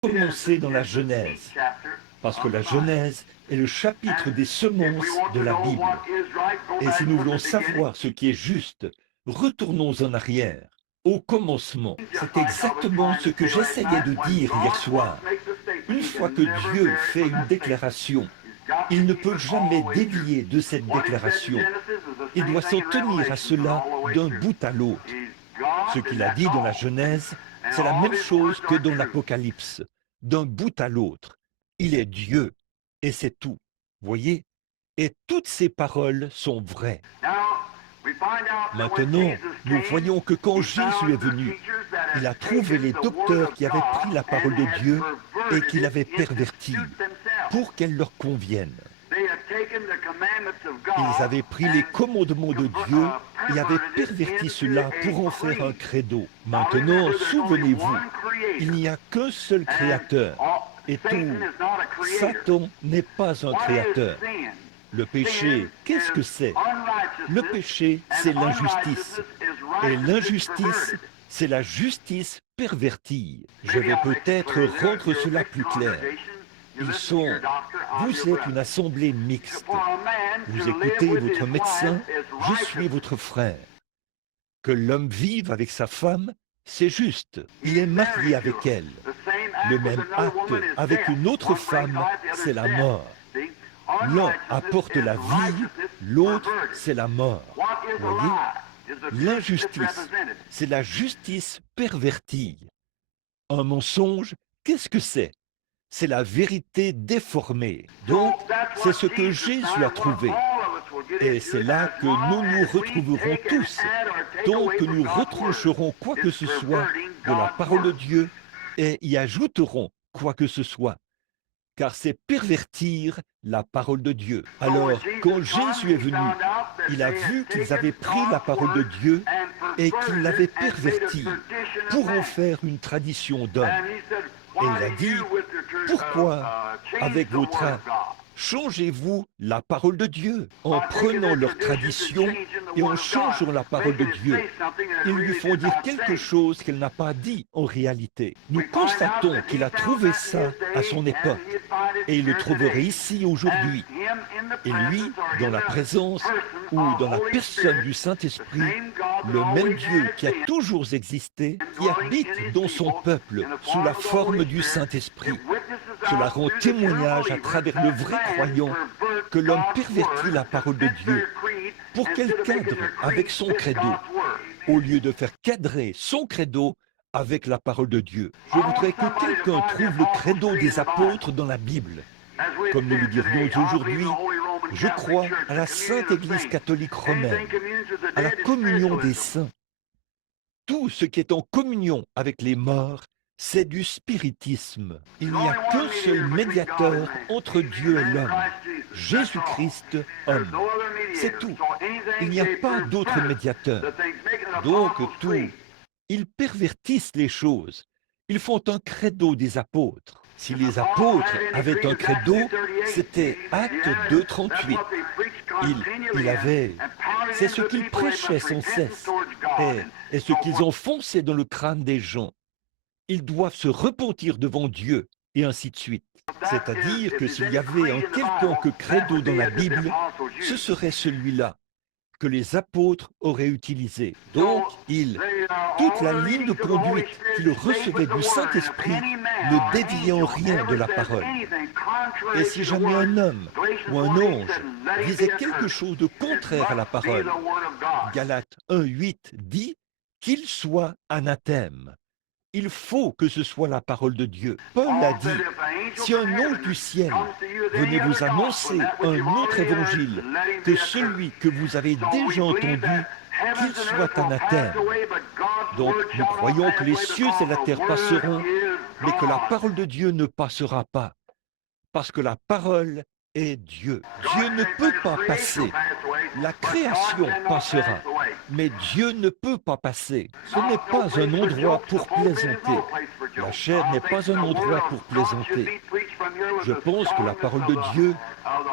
commencer dans la Genèse, parce que la Genèse est le chapitre des semences de la Bible. Et si nous voulons savoir ce qui est juste, retournons en arrière, au commencement. C'est exactement ce que j'essayais de dire hier soir. Une fois que Dieu fait une déclaration, il ne peut jamais dévier de cette déclaration. Il doit s'en tenir à cela d'un bout à l'autre. Ce qu'il a dit dans la Genèse, c'est la même chose que dans l'Apocalypse, d'un bout à l'autre. Il est Dieu, et c'est tout. Voyez? Et toutes ces paroles sont vraies. Maintenant, nous voyons que quand Jésus est venu, il a trouvé les docteurs qui avaient pris la parole de Dieu et qui l'avaient pervertie pour qu'elle leur convienne. Ils avaient pris les commandements de Dieu et avaient perverti cela pour en faire un credo. Maintenant, souvenez-vous, il n'y a qu'un seul créateur. Et tout, Satan n'est pas un créateur. Le péché, qu'est-ce que c'est? Le péché, c'est l'injustice. Et l'injustice, c'est la justice pervertie. Je vais peut-être rendre cela plus clair. Vous êtes une assemblée mixte. Vous écoutez votre médecin, je suis votre frère. Que l'homme vive avec sa femme, c'est juste. Il est marié avec elle. Le même acte avec une autre femme, c'est la mort. L'un apporte la vie, l'autre, c'est la mort. Voyez? L'injustice, c'est la justice pervertie. Un mensonge, qu'est-ce que c'est? C'est la vérité déformée. Donc, c'est ce que Jésus a trouvé. Et c'est là que nous nous retrouverons tous. Donc, nous retrancherons quoi que ce soit de la parole de Dieu et y ajouterons quoi que ce soit. Car c'est pervertir la parole de Dieu. Alors, quand Jésus est venu, il a vu qu'ils avaient pris la parole de Dieu et qu'ils l'avaient pervertie pour en faire une tradition d'homme. Et il a dit, pourquoi, avec votre âme, changez-vous la parole de Dieu en prenant leur tradition et en changeant la parole de Dieu. Ils lui font dire quelque chose qu'elle n'a pas dit en réalité. Nous constatons qu'il a trouvé ça à son époque et il le trouverait ici aujourd'hui. Et lui, dans la présence ou dans la personne du Saint-Esprit, le même Dieu qui a toujours existé, qui habite dans son peuple sous la forme du Saint-Esprit. Cela rend témoignage à travers le vrai croyant que l'homme pervertit la parole de Dieu pour qu'elle cadre avec son credo, au lieu de faire cadrer son credo avec la parole de Dieu. Je voudrais que quelqu'un trouve le credo des apôtres dans la Bible. Comme nous le dirions aujourd'hui, je crois à la Sainte Église catholique romaine, à la communion des saints. Tout ce qui est en communion avec les morts, c'est du spiritisme. Il n'y a qu'un seul médiateur entre Dieu et l'homme, Jésus-Christ, homme. C'est tout. Il n'y a pas d'autre médiateur. Donc tout, ils pervertissent les choses. Ils font un credo des apôtres. Si les apôtres avaient un credo, c'était Acte 2:38. Ils avaient... C'est ce qu'ils prêchaient sans cesse. Et ce qu'ils ont foncé dans le crâne des gens. Ils doivent se repentir devant Dieu, et ainsi de suite. C'est-à-dire que s'il y avait un quelconque credo dans la Bible, ce serait celui-là que les apôtres auraient utilisé. Donc, toute la ligne de conduite qu'ils recevaient du Saint-Esprit ne déviait en rien de la parole. Et si jamais un homme ou un ange disait quelque chose de contraire à la parole, Galates 1:8 dit qu'il soit anathème. Il faut que ce soit la parole de Dieu. Paul a dit, si un ange du ciel venait vous annoncer un autre évangile que celui que vous avez déjà entendu, qu'il soit anathème. Donc nous croyons que les cieux et la terre passeront, mais que la parole de Dieu ne passera pas. Parce que la parole est Dieu. Dieu ne peut pas passer. La création passera, mais Dieu ne peut pas passer. Ce n'est pas un endroit pour plaisanter. La chair n'est pas un endroit pour plaisanter. Je pense que la parole de Dieu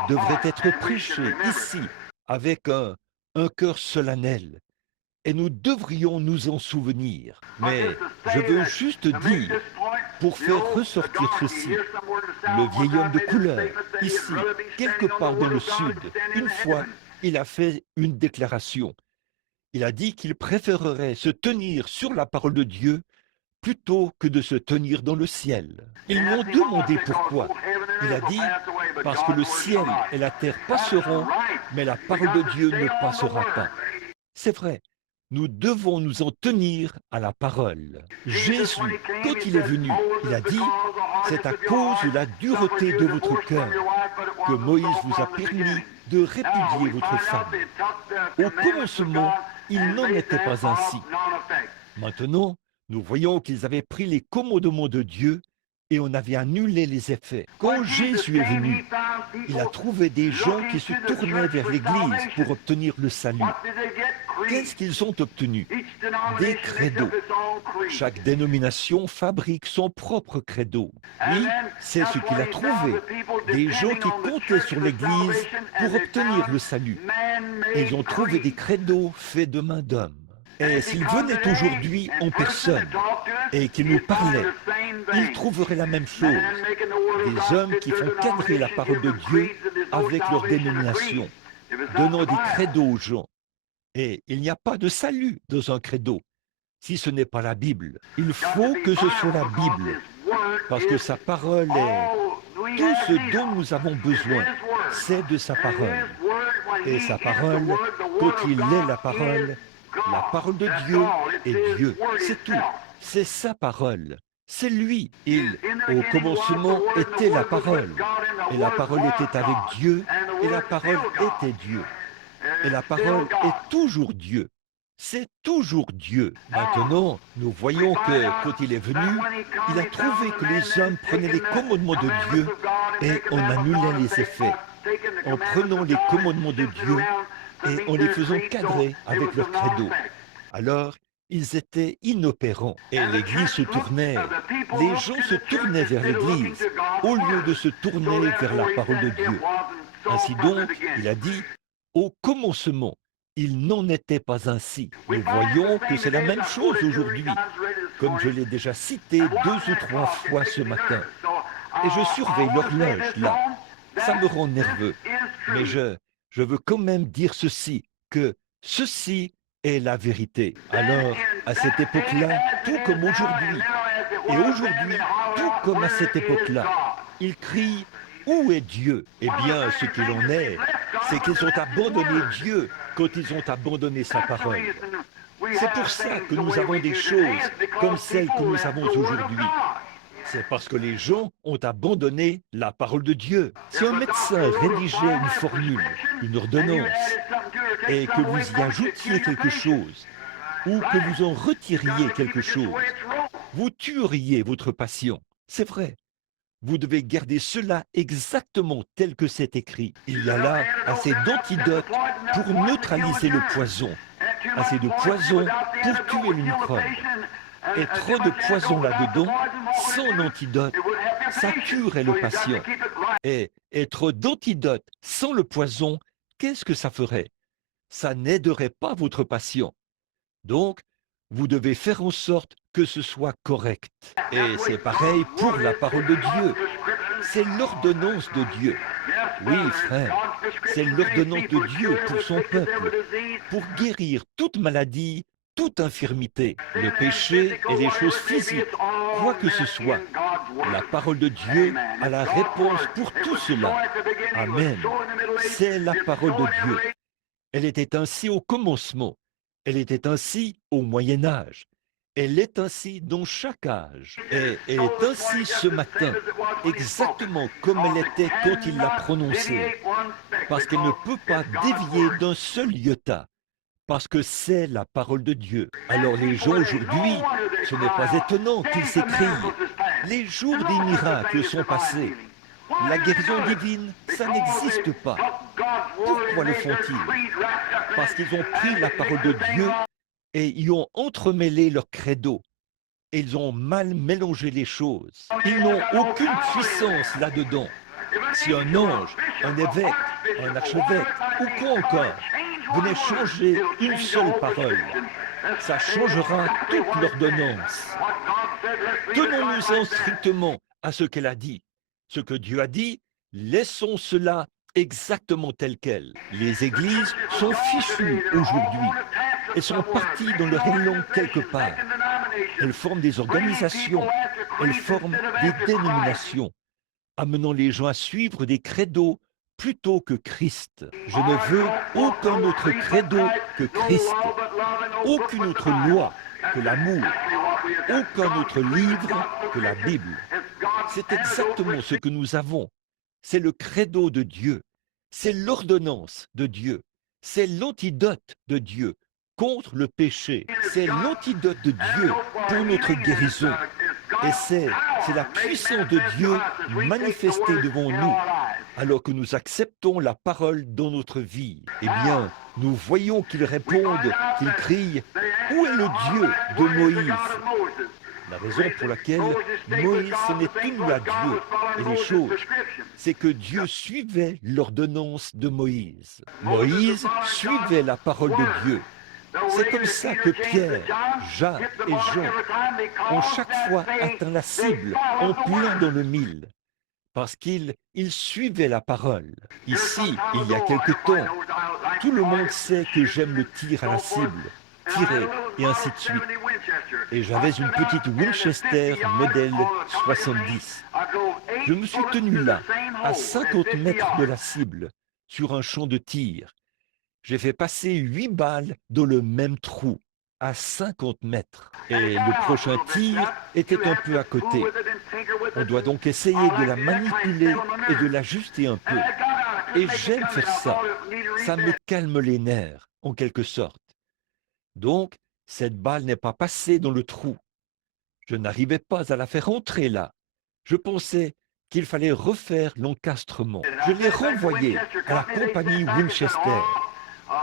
devrait être prêchée ici avec un cœur solennel. Et nous devrions nous en souvenir. Mais je veux juste dire, pour faire ressortir ceci. Le vieil homme de couleur, ici, quelque part dans le sud, une fois, il a fait une déclaration. Il a dit qu'il préférerait se tenir sur la parole de Dieu plutôt que de se tenir dans le ciel. Ils m'ont demandé pourquoi. Il a dit, parce que le ciel et la terre passeront, mais la parole de Dieu ne passera pas. C'est vrai, nous devons nous en tenir à la parole. Jésus, quand il est venu, il a dit, c'est à cause de la dureté de votre cœur que Moïse vous a permis de répudier votre femme. Au commencement, il n'en était pas ainsi. Maintenant, nous voyons qu'ils avaient pris les commandements de Dieu et on avait annulé les effets. Quand Jésus est venu, il a trouvé des gens qui se tournaient vers l'Église pour obtenir le salut. Qu'est-ce qu'ils ont obtenu? Des credos. Chaque dénomination fabrique son propre credo. Oui, c'est ce qu'il a trouvé. Des gens qui comptaient sur l'Église pour obtenir le salut. Et ils ont trouvé des credos faits de main d'homme. Et s'ils venaient aujourd'hui en personne et qu'ils nous parlaient, ils trouveraient la même chose. Des hommes qui font cadrer la parole de Dieu avec leur dénomination, donnant des credos aux gens. Et il n'y a pas de salut dans un credo, si ce n'est pas la Bible. Il faut que ce soit la Bible, parce que sa parole est... Tout ce dont nous avons besoin, c'est de sa parole. Et sa parole, quand il est la parole de Dieu est Dieu. C'est tout. C'est sa parole. C'est lui. Au commencement, était la parole. Et la parole était avec Dieu, et la parole était Dieu. Et la parole est toujours Dieu. C'est toujours Dieu. Maintenant, nous voyons que quand il est venu, il a trouvé que les hommes prenaient les commandements de Dieu et on annulait les effets. En prenant les commandements de Dieu et en les faisant cadrer avec leur credo. Alors, ils étaient inopérants et l'Église se tournait. Les gens se tournaient vers l'Église au lieu de se tourner vers la parole de Dieu. Ainsi donc, il a dit, au commencement, il n'en était pas ainsi. Nous voyons que c'est la même chose aujourd'hui, comme je l'ai déjà cité 2 ou 3 fois ce matin. Et je surveille l'horloge là. Ça me rend nerveux. Mais je veux quand même dire ceci, que ceci est la vérité. Alors, à cette époque-là, tout comme aujourd'hui, et aujourd'hui, tout comme à cette époque-là, ils crient « Où est Dieu ?» Eh bien, ce qu'il en est, c'est qu'ils ont abandonné Dieu quand ils ont abandonné sa parole. C'est pour ça que nous avons des choses comme celles que nous avons aujourd'hui. C'est parce que les gens ont abandonné la parole de Dieu. Si un médecin rédigeait une formule, une ordonnance, et que vous y ajoutiez quelque chose, ou que vous en retiriez quelque chose, vous tueriez votre patient. C'est vrai. Vous devez garder cela exactement tel que c'est écrit. Il y a là assez d'antidotes pour neutraliser le poison, assez de poison pour tuer le microbe. Et trop de poison là-dedans, sans antidote, ça tuerait le patient. Et trop d'antidote sans le poison, qu'est-ce que ça ferait? Ça n'aiderait pas votre patient. Donc, vous devez faire en sorte que ce soit correct. Et c'est pareil pour la parole de Dieu. C'est l'ordonnance de Dieu. Oui, frère, c'est l'ordonnance de Dieu pour son peuple, pour guérir toute maladie, toute infirmité, le péché et les choses physiques, quoi que ce soit. La parole de Dieu a la réponse pour tout cela. Amen. C'est la parole de Dieu. Elle était ainsi au commencement. Elle était ainsi au Moyen Âge. Elle est ainsi dans chaque âge. Et elle est ainsi ce matin, exactement comme elle était quand il l'a prononcée. Parce qu'elle ne peut pas dévier d'un seul iota. Parce que c'est la parole de Dieu. Alors les gens aujourd'hui, ce n'est pas étonnant qu'ils s'écrient. Les jours des miracles sont passés. La guérison divine, ça n'existe pas. Pourquoi le font-ils? Parce qu'ils ont pris la parole de Dieu et y ont entremêlé leur credo. Et ils ont mal mélangé les choses. Ils n'ont aucune puissance là-dedans. Si un ange, un évêque, un archevêque ou quoi encore venait changer une seule parole, ça changera toute l'ordonnance. Tenons-nous-en strictement à ce qu'elle a dit. Ce que Dieu a dit, laissons cela exactement tel quel. Les églises sont fichues aujourd'hui. Elles sont parties dans leur élan quelque part. Elles forment des organisations, elles forment des dénominations, amenant les gens à suivre des credos plutôt que Christ. Je ne veux aucun autre credo que Christ, aucune autre loi que l'amour, aucun autre livre que la Bible. C'est exactement ce que nous avons. C'est le credo de Dieu, c'est l'ordonnance de Dieu, c'est l'antidote de Dieu contre le péché, c'est l'antidote de Dieu pour notre guérison. Et c'est la puissance de Dieu manifestée devant nous, alors que nous acceptons la parole dans notre vie. Eh bien, nous voyons qu'ils répondent, qu'ils crient, « Où est le Dieu de Moïse ?» La raison pour laquelle Moïse s'en est tenu à Dieu et les choses, c'est que Dieu suivait l'ordonnance de Moïse. Moïse suivait la parole de Dieu. C'est comme ça que Pierre, Jacques et Jean ont chaque fois atteint la cible en plein dans le mille, parce qu'ils suivaient la parole. Ici, il y a quelque temps, tout le monde sait que j'aime le tir à la cible, tirer et ainsi de suite. Et j'avais une petite Winchester modèle 70. Je me suis tenu là, à 50 mètres de la cible, sur un champ de tir. J'ai fait passer 8 balles dans le même trou, à 50 mètres. Et le prochain tir était un peu à côté. On doit donc essayer de la manipuler et de l'ajuster un peu. Et j'aime faire ça. Ça me calme les nerfs, en quelque sorte. Donc, cette balle n'est pas passée dans le trou. Je n'arrivais pas à la faire entrer là. Je pensais qu'il fallait refaire l'encastrement. Je l'ai renvoyé à la compagnie Winchester.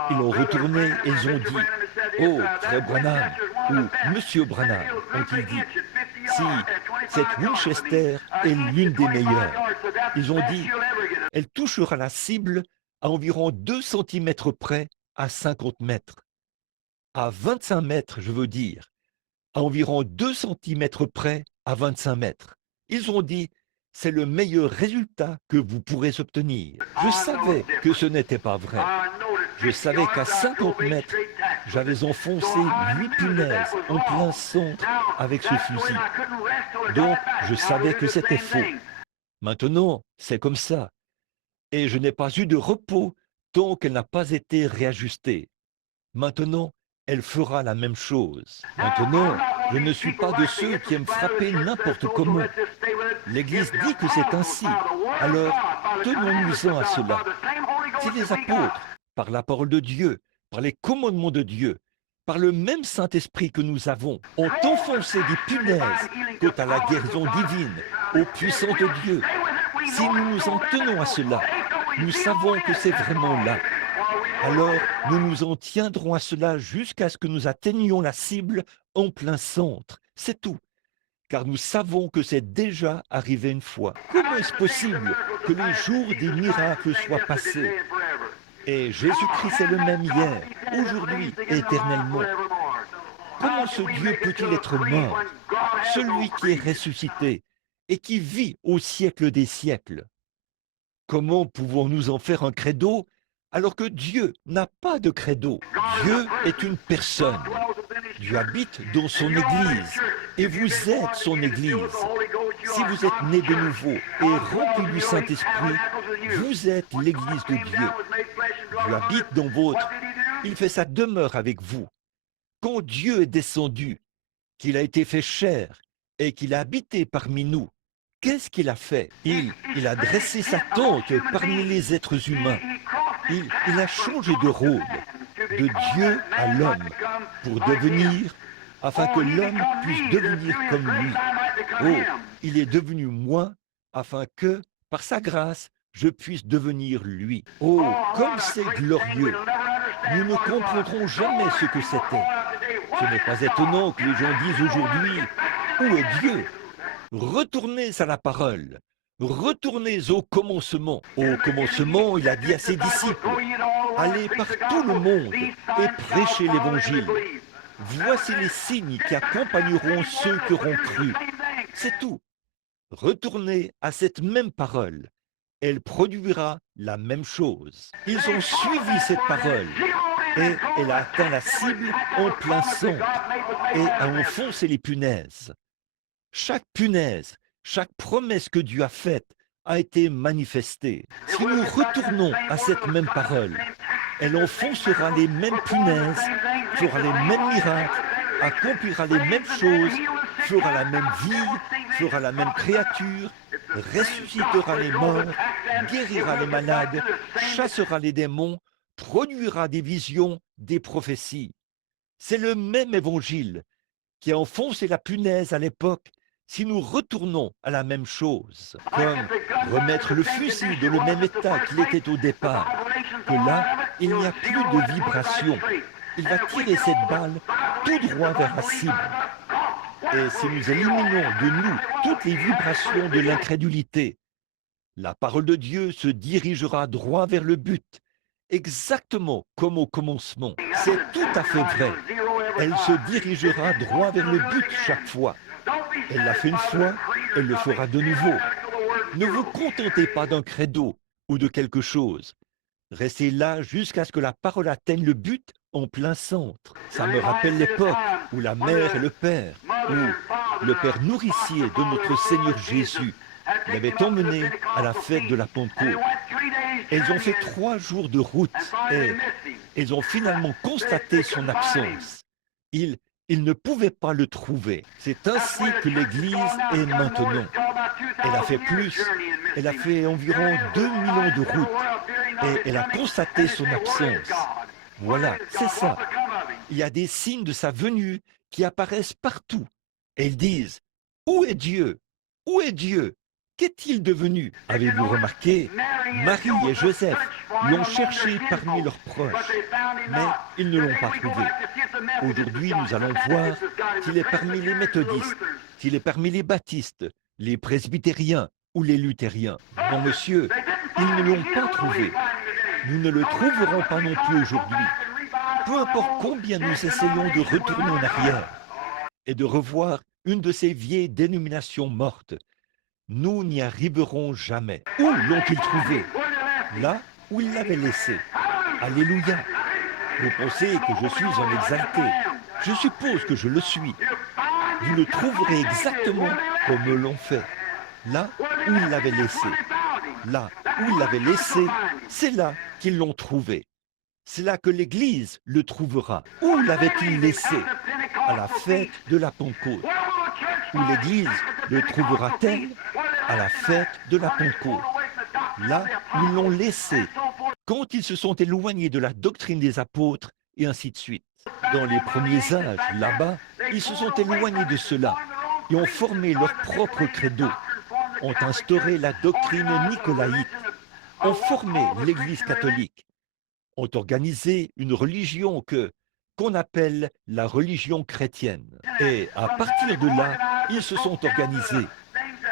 Ils l'ont retourné et ils ont dit « Oh, frère Branham » ou « Monsieur Branham » ont-ils dit. Si, cette Winchester est l'une des meilleures. Ils ont dit « Elle touchera la cible à environ 2 cm près à 50 mètres. À 25 mètres, je veux dire, à environ 2 cm près à 25 mètres. » Ils ont dit « C'est le meilleur résultat que vous pourrez obtenir. » Je savais que ce n'était pas vrai. Je savais qu'à 50 mètres, j'avais enfoncé 8 punaises en plein centre avec ce fusil. Donc, je savais que c'était faux. Maintenant, c'est comme ça. Et je n'ai pas eu de repos tant qu'elle n'a pas été réajustée. Maintenant, elle fera la même chose. Maintenant, je ne suis pas de ceux qui aiment frapper n'importe comment. L'Église dit que c'est ainsi. Alors, tenons-nous-en à cela. Si les apôtres, par la parole de Dieu, par les commandements de Dieu, par le même Saint-Esprit que nous avons, ont enfoncé des punaises quant à la guérison divine, au puissant de Dieu. Si nous nous en tenons à cela, nous savons que c'est vraiment là. Alors, nous nous en tiendrons à cela jusqu'à ce que nous atteignions la cible en plein centre. C'est tout. Car nous savons que c'est déjà arrivé une fois. Comment est-ce possible que les jours des miracles soient passés? Et Jésus-Christ est le même hier, aujourd'hui et éternellement. Comment ce Dieu peut-il être mort? Celui qui est ressuscité et qui vit au siècle des siècles. Comment pouvons-nous en faire un credo alors que Dieu n'a pas de credo? Dieu est une personne. Dieu habite dans son Église et vous êtes son Église. Si vous êtes né de nouveau et rempli du Saint-Esprit, vous êtes l'Église de Dieu. Dieu habite dans votre. Il fait sa demeure avec vous. Quand Dieu est descendu, qu'il a été fait chair et qu'il a habité parmi nous, qu'est-ce qu'il a fait? Il a dressé sa tente parmi les êtres humains. Il a changé de rôle, de Dieu à l'homme, pour devenir, afin que l'homme puisse devenir comme lui. Oh, il est devenu moi, afin que, par sa grâce, je puisse devenir lui. Oh, comme c'est glorieux! Nous ne comprendrons jamais ce que c'était. Ce n'est pas étonnant que les gens disent aujourd'hui, où est Dieu? Retournez à la parole. Retournez au commencement. Au commencement, il a dit à ses disciples, allez par tout le monde et prêchez l'évangile. Voici les signes qui accompagneront ceux qui auront cru. C'est tout. Retournez à cette même parole. Elle produira la même chose. Ils ont suivi cette parole et elle a atteint la cible en plein centre et a enfoncé les punaises. Chaque punaise, chaque promesse que Dieu a faite a été manifestée. Si nous retournons à cette même parole, elle enfoncera les mêmes punaises, fera les mêmes miracles, accomplira les mêmes choses, fera la même vie, fera la même créature, ressuscitera les morts, guérira les malades, chassera les démons, produira des visions, des prophéties. C'est le même évangile qui a enfoncé la punaise à l'époque. Si nous retournons à la même chose, comme remettre le fusil dans le même état qu'il était au départ, que là, il n'y a plus de vibration. Il va tirer cette balle tout droit vers la cible. Et si nous éliminons de nous toutes les vibrations de l'incrédulité, la parole de Dieu se dirigera droit vers le but, exactement comme au commencement. C'est tout à fait vrai. Elle se dirigera droit vers le but chaque fois. Elle l'a fait une fois, elle le fera de nouveau. Ne vous contentez pas d'un credo ou de quelque chose. Restez là jusqu'à ce que la parole atteigne le but en plein centre. Ça me rappelle l'époque où la mère et le père, où le père nourricier de notre Seigneur Jésus l'avait emmené à la fête de la Pentecôte. Elles ont fait 3 jours de route et elles ont finalement constaté son absence. Ils ne pouvaient pas le trouver. C'est ainsi que l'Église est maintenant. Elle a fait plus. Elle a fait environ 2 millions de routes et elle a constaté son absence. Voilà, c'est ça. Il y a des signes de sa venue qui apparaissent partout. Elles disent, où est Dieu? Où est Dieu? Qu'est-il devenu? Avez-vous remarqué? Marie et Joseph l'ont cherché parmi leurs proches, mais ils ne l'ont pas trouvé. Aujourd'hui, nous allons voir qu'il est parmi les méthodistes, qu'il est parmi les baptistes, les presbytériens ou les luthériens. Non, monsieur, ils ne l'ont pas trouvé. Nous ne le trouverons pas non plus aujourd'hui. Peu importe combien nous essayons de retourner en arrière et de revoir une de ces vieilles dénominations mortes, nous n'y arriverons jamais. Où l'ont-ils trouvé? Là où ils l'avaient laissé. Alléluia. Vous pensez que je suis un exalté. Je suppose que je le suis. Vous le trouverez exactement comme l'ont fait. Là où ils l'avaient laissé. Là où ils l'avaient laissé, c'est là qu'ils l'ont trouvé. C'est là que l'Église le trouvera. Où l'avait-il laissé? À la fête de la Pentecôte. Où l'Église le trouvera-t-elle? À la fête de la Pentecôte. Là où ils l'ont laissé, quand ils se sont éloignés de la doctrine des apôtres, et ainsi de suite. Dans les premiers âges, là-bas, ils se sont éloignés de cela et ont formé leur propre credo, ont instauré la doctrine nicolaïte, ont formé l'Église catholique, ont organisé une religion qu'on appelle la religion chrétienne. Et à partir de là, ils se sont organisés.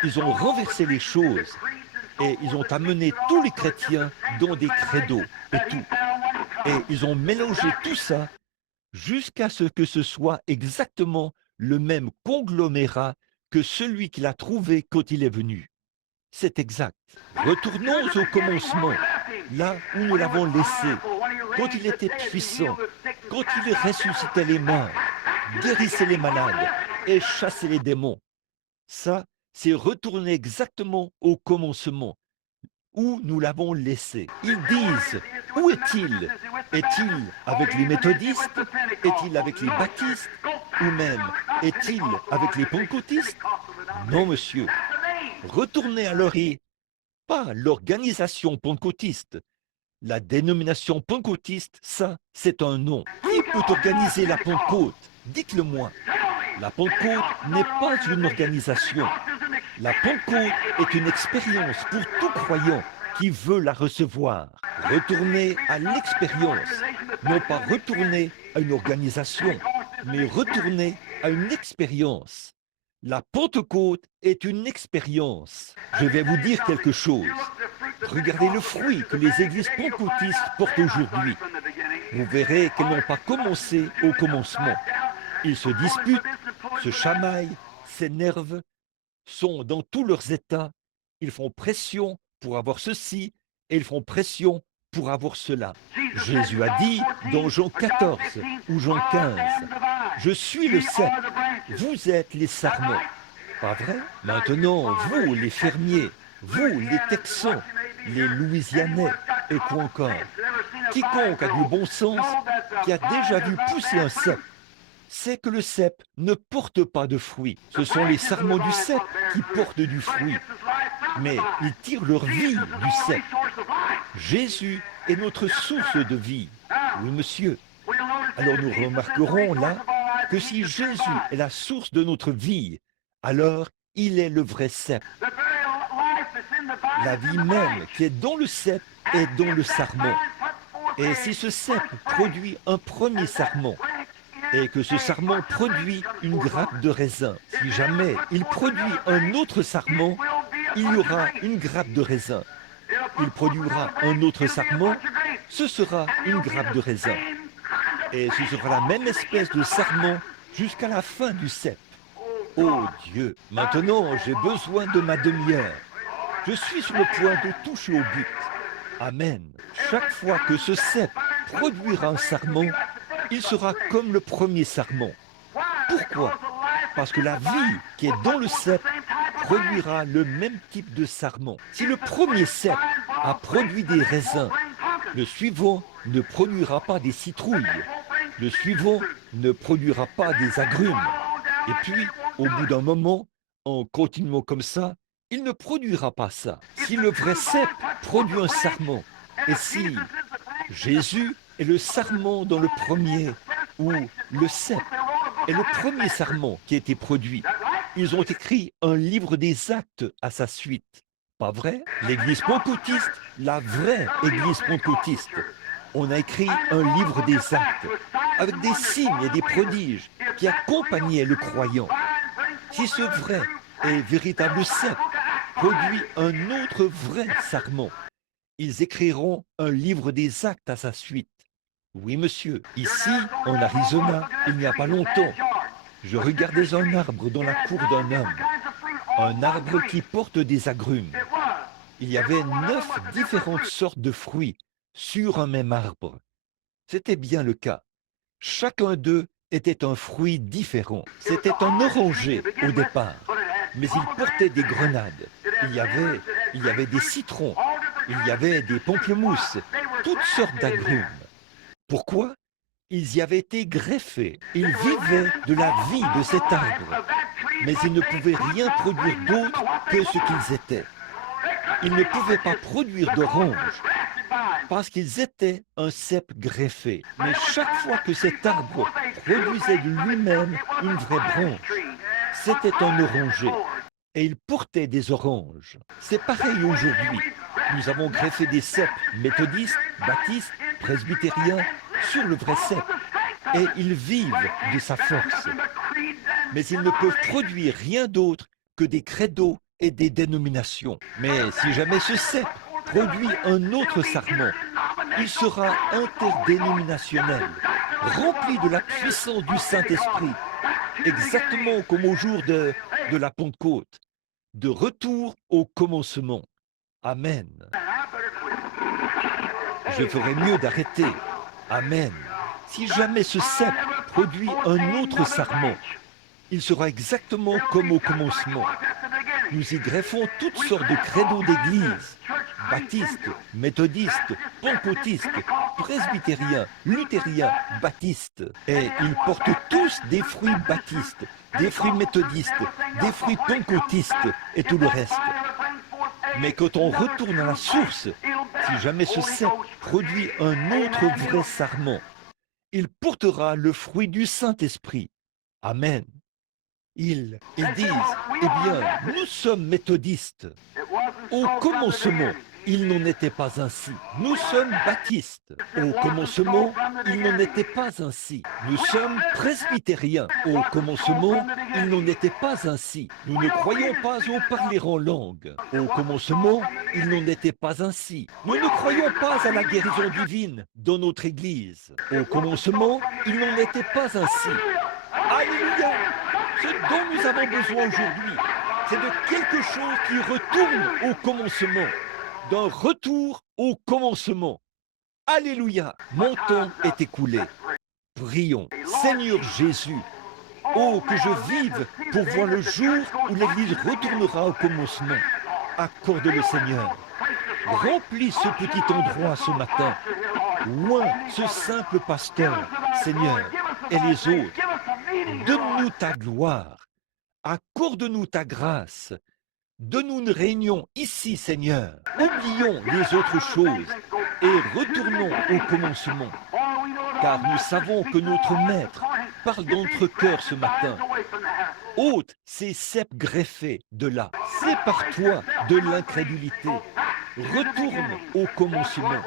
Ils ont renversé les choses et ils ont amené tous les chrétiens dans des credos et tout. Et ils ont mélangé tout ça jusqu'à ce que ce soit exactement le même conglomérat que celui qu'il a trouvé quand il est venu. C'est exact. Retournons au commencement, là où nous l'avons laissé, quand il était puissant, quand il ressuscitait les morts, guérissait les malades et chassait les démons. Ça, c'est retourner exactement au commencement, où nous l'avons laissé. Ils disent, où est-il? Est-il avec les méthodistes? Est-il avec les baptistes? Ou même, est-il avec les pentecôtistes? Non, monsieur. Retournez à pas l'organisation pentecôtiste. La dénomination pentecôtiste, ça, c'est un nom. Qui peut organiser la Pentecôte? Dites-le-moi. La Pentecôte n'est pas une organisation. La Pentecôte est une expérience pour tout croyant qui veut la recevoir. Retourner à l'expérience, non pas retourner à une organisation, mais retourner à une expérience. La Pentecôte est une expérience. Je vais vous dire quelque chose. Regardez le fruit que les églises pentecôtistes portent aujourd'hui. Vous verrez qu'elles n'ont pas commencé au commencement. Ils se disputent, se chamaillent, s'énervent, sont dans tous leurs états. Ils font pression pour avoir ceci et ils font pression pour avoir cela. Jésus a dit dans Jean 14 ou Jean 15, je suis le cep, vous êtes les sarments. Pas vrai? Maintenant, vous, les fermiers, vous, les Texans, les Louisianais, et quoi encore? Quiconque a du bon sens, qui a déjà vu pousser un cep, sait que le cep ne porte pas de fruits. Ce sont les sarments du cep qui portent du fruit. Mais ils tirent leur vie du cep. Jésus est notre source de vie. Oui, monsieur. Alors nous remarquerons là que si Jésus est la source de notre vie, alors il est le vrai cep. La vie même qui est dans le cep est dans le sarment. Et si ce cep produit un premier sarment, et que ce sarment produit une grappe de raisin, si jamais il produit un autre sarment, il y aura une grappe de raisin. Il produira un autre sarment, ce sera une grappe de raisin. Et ce sera la même espèce de sarment jusqu'à la fin du cep. Oh Dieu, maintenant j'ai besoin de ma demi-heure. Je suis sur le point de toucher au but. Amen. Chaque fois que ce cep produira un sarment, il sera comme le premier sarment. Pourquoi? Parce que la vie qui est dans le cep produira le même type de sarment. Si le premier cep a produit des raisins, le suivant ne produira pas des citrouilles. Le suivant ne produira pas des agrumes. Et puis, au bout d'un moment, en continuant comme ça, il ne produira pas ça. Si le vrai cep produit un sarment, et si Jésus est le sarment dans le premier, ou le cep est le premier sarment qui a été produit, ils ont écrit un livre des actes à sa suite. Pas vrai? L'église pentecôtiste, la vraie église pentecôtiste, on a écrit un livre des actes, avec des signes et des prodiges qui accompagnaient le croyant. Si ce vrai et véritable cep produit un autre vrai sarment, ils écriront un livre des actes à sa suite. Oui, monsieur, ici, en Arizona, il n'y a pas longtemps, je regardais un arbre dans la cour d'un homme, un arbre qui porte des agrumes. Il y avait 9 différentes sortes de fruits sur un même arbre. C'était bien le cas. Chacun d'eux était un fruit différent. C'était un oranger au départ, mais il portait des grenades. Il y avait des citrons, il y avait des pamplemousses, toutes sortes d'agrumes. Pourquoi? Ils y avaient été greffés. Ils vivaient de la vie de cet arbre, mais ils ne pouvaient rien produire d'autre que ce qu'ils étaient. Ils ne pouvaient pas produire d'oranges parce qu'ils étaient un cep greffé. Mais chaque fois que cet arbre produisait de lui-même une vraie branche, c'était un oranger. Et il portait des oranges. C'est pareil aujourd'hui. Nous avons greffé des ceps méthodistes, baptistes, presbytériens sur le vrai cep. Et ils vivent de sa force. Mais ils ne peuvent produire rien d'autre que des credos et des dénominations. Mais si jamais ce cep produit un autre sarment, il sera interdénominationnel, rempli de la puissance du Saint-Esprit, exactement comme au jour de la Pentecôte, de retour au commencement. Amen. Je ferais mieux d'arrêter. Amen. Si jamais ce cep produit un autre sarment, il sera exactement comme au commencement. Nous y greffons toutes sortes de credos d'église, baptistes, méthodistes, pentecôtistes, presbytériens, luthériens, baptistes. Et ils portent tous des fruits baptistes, des fruits méthodistes, des fruits pentecôtistes et tout le reste. Mais quand on retourne à la source, si jamais ce cep produit un autre vrai sarment, il portera le fruit du Saint-Esprit. Amen. Ils disent, eh bien, nous sommes méthodistes. Au commencement, il n'en était pas ainsi. Nous sommes baptistes. Au commencement, il n'en était pas ainsi. Nous sommes presbytériens. Au commencement, il n'en était pas ainsi. Nous ne croyons pas au parler en langue. Au commencement, il n'en était pas ainsi. Nous ne croyons pas à la guérison divine dans notre Église. Au commencement, il n'en était pas ainsi. Alléluia. Ce dont nous avons besoin aujourd'hui, c'est de quelque chose qui retourne au commencement, d'un retour au commencement. Alléluia. Mon temps est écoulé. Prions. Seigneur Jésus, oh, que je vive pour voir le jour où l'Église retournera au commencement. Accorde-le, Seigneur. Remplis ce petit endroit ce matin. Loin ce simple pasteur, Seigneur, et les autres. Donne-nous ta gloire. Accorde-nous ta grâce. Donne-nous une réunion ici, Seigneur. Oublions les autres choses et retournons au commencement. Car nous savons que notre Maître parle dans notre cœur ce matin. Ôte ces cèpes greffés de là. Sépare-toi de l'incrédulité. Retourne au commencement.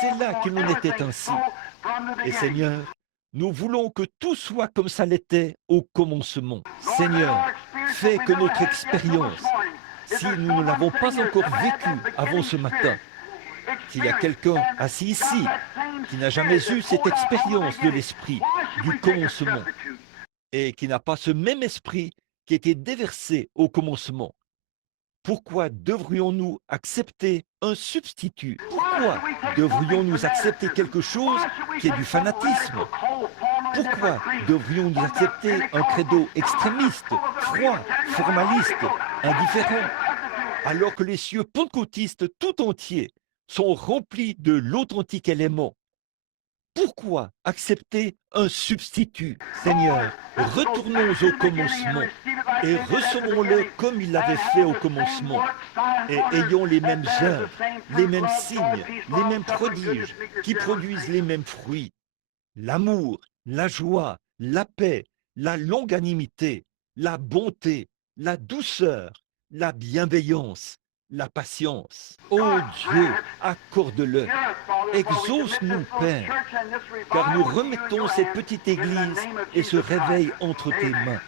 C'est là qu'il en était ainsi. Et Seigneur, nous voulons que tout soit comme ça l'était au commencement. Seigneur, fais que notre expérience, si nous ne l'avons pas encore vécue avant ce matin, s'il y a quelqu'un assis ici qui n'a jamais eu cette expérience de l'esprit du commencement et qui n'a pas ce même esprit qui était déversé au commencement, pourquoi devrions-nous accepter un substitut? Pourquoi devrions-nous accepter quelque chose qui est du fanatisme? Pourquoi devrions-nous accepter un credo extrémiste, froid, formaliste, indifférent, alors que les cieux pentecôtistes tout entiers sont remplis de l'authentique élément? Pourquoi accepter un substitut? Seigneur, retournons au commencement et recevons-le comme il l'avait fait au commencement. Et ayons les mêmes œuvres, les mêmes signes, les mêmes prodiges qui produisent les mêmes fruits. L'amour, la joie, la paix, la longanimité, la bonté, la douceur, la bienveillance, la patience. Ô Dieu, accorde-le. Exauce-nous, Père, car nous remettons cette petite église et ce réveil entre tes mains.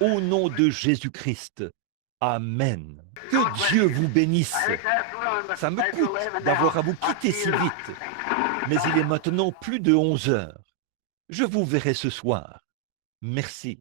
Au nom de Jésus-Christ. Amen. Que Dieu vous bénisse. Ça me coûte d'avoir à vous quitter si vite, mais il est maintenant plus de 11 heures. Je vous verrai ce soir. Merci.